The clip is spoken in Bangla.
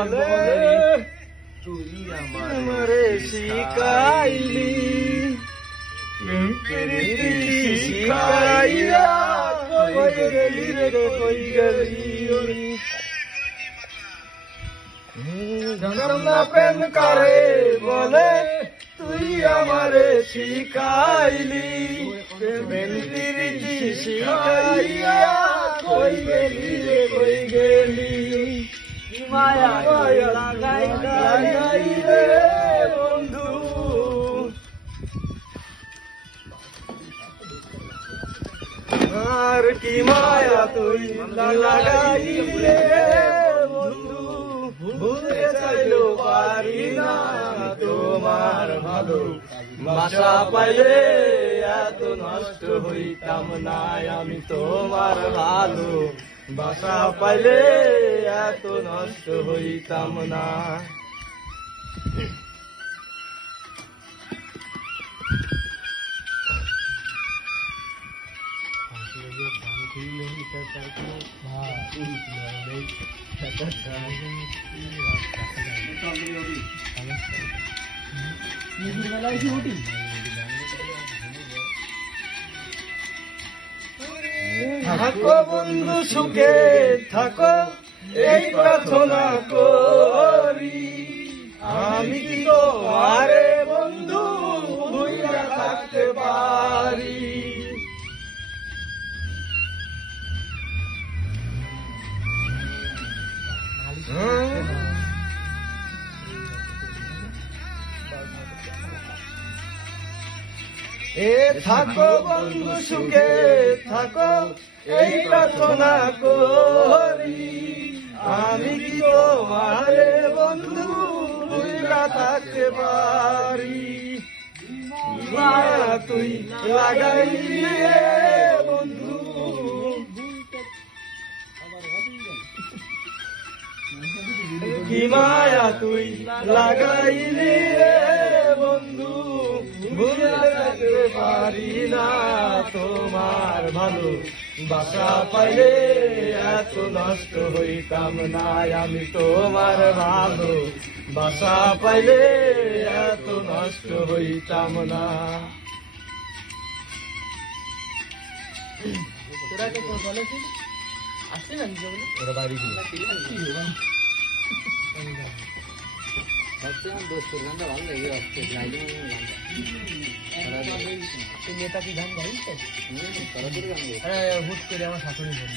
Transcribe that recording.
বলে তুই আমারে শিখাইলি শিখাইয়া কই গেলি রে কই গেলি জানতাম না প্রেম কারে বলে তুই আমারে শিখাইলি প্রেমের রীতি শিখাইয়া কই গেলি রে কই গেলি মায়া লাগাই রে বন্ধু আর কি মায়া তুই লাগাইলে বন্ধু ভুলতে চাইলেও পারি না তোমার ভালো বাসা পাইলে এত নষ্ট হইতাম না আমি তোমার ভালো বাসা পাইলে এত নষ্ট হইতাম না থাকো বন্ধু সুখে থাকো এই প্রার্থনা করি আমি কি তোমারে বন্ধু ভুইলা থাকতে পারি এ থাকো বন্ধু সুখে থাকো এই প্রার্থনা করি আমি কি তোমারে বন্ধু ভুইলা থাকতে পারি মায়া তুই লাগাইলি বন্ধু কি মায়া তুই লাগাইলি বন্ধু ভুলে থাকতে পারি না তোমার ভালো বাসা পাইলে এত নষ্ট হইতাম না আমি তোমার ভালো বাসা পাইলে এত নষ্ট হইতাম না ওরা বাড়ি নেতা কি গান গাইছে হুট করে আমার শাশুড়ি বলল